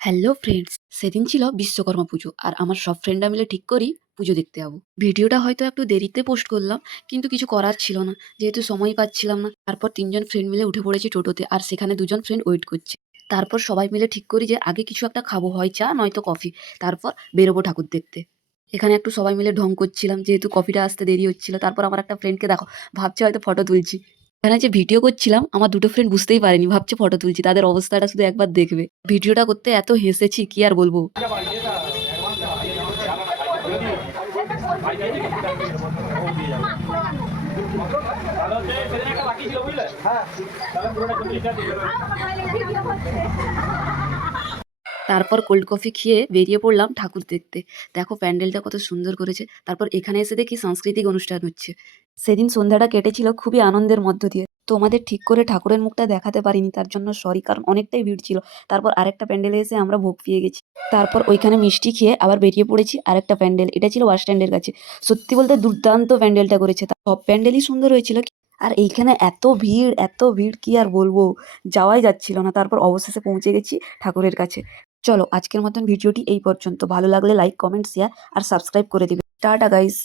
Hello friends, সেদিন ছিল বিশ্বকর্মা পুজো আর আমার সব ফ্রেন্ডরা মিলে ঠিক করি পুজো দেখতে যাবো। ভিডিওটা হয়তো একটু দেরিতে পোস্ট করলাম, কিন্তু কিছু করার ছিল না, যেহেতু সময় পাচ্ছিলাম না। তারপর ৩ জন ফ্রেন্ড মিলে উঠে পড়েছি টোটোতে, আর সেখানে ২ জন ফ্রেন্ড ওয়েট করছে। তারপর সবাই মিলে ঠিক করি যে আগে কিছু একটা খাবো, হয় চা নয়তো কফি। তারপর বেরোবো ঠাকুর দেখতে। এখানে একটু সবাই মিলে ঢং করছিলাম, যেহেতু কফিটা আসতে দেরি হচ্ছিল। তারপর আমার একটা ফ্রেন্ডকে দেখো, ভাবছে হয়তো ফটো তুলছি। এখানে যে ভিডিও করছিলাম, আমার ২টো ফ্রেন্ড বুঝতেই পারেনি, ভাবছে ফটো তুলছি। তাদের অবস্থাটা শুধু একবার দেখবে। ভিডিওটা করতে এত হেসেছি কি আর বলবো। তারপর কোল্ড কফি খেয়ে বেরিয়ে পড়লাম ঠাকুর দেখতে। দেখো প্যান্ডেলটা কত সুন্দর করেছে। তারপর এখানে এসে দেখি সাংস্কৃতিক অনুষ্ঠান হচ্ছে। সেদিন সন্ধ্যাটা কেটেছিল খুবই আনন্দের মধ্য দিয়ে। তোমাদের ঠিক করে ঠাকুরের মুখটা দেখাতে পারিনি, তার জন্য সরি, কারণ অনেকটাই ভিড় ছিল। তারপর আরেকটা প্যান্ডেলে এসে আমরা ভোগ পেয়ে গেছি। তারপর ওইখানে মিষ্টি খেয়ে আবার বেরিয়ে পড়েছি আরেকটা প্যান্ডেল। এটা ছিল বাস স্ট্যান্ডের কাছে। সত্যি বলতে দুর্দান্ত প্যান্ডেলটা করেছে। সব প্যান্ডেলই সুন্দর হয়েছিল, আর এইখানে এত ভিড় কি আর বলবো, যাওয়াই যাচ্ছিল না। তারপর অবশেষে পৌঁছে গেছি ঠাকুরের কাছে। চলো আজকের মতন ভিডিওটি এই পর্যন্ত। ভালো লাগলে লাইক, কমেন্ট, শেয়ার আর সাবস্ক্রাইব করে দিবে। Tata guys.